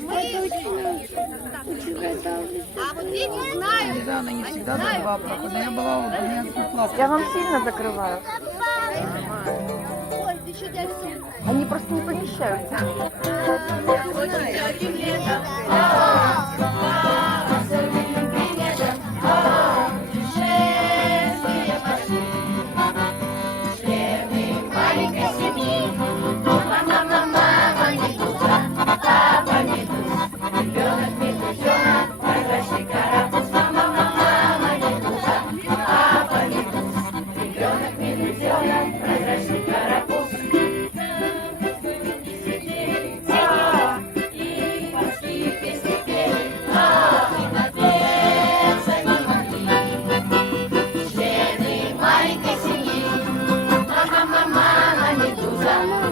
А вот эти знают. Да, она не всегда за два прохода. Я была в 11 классе. Я вам сильно закрываю. Ой, ты что делаешь? Они просто не помещаются.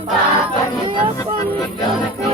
Папа, медуза, ребенок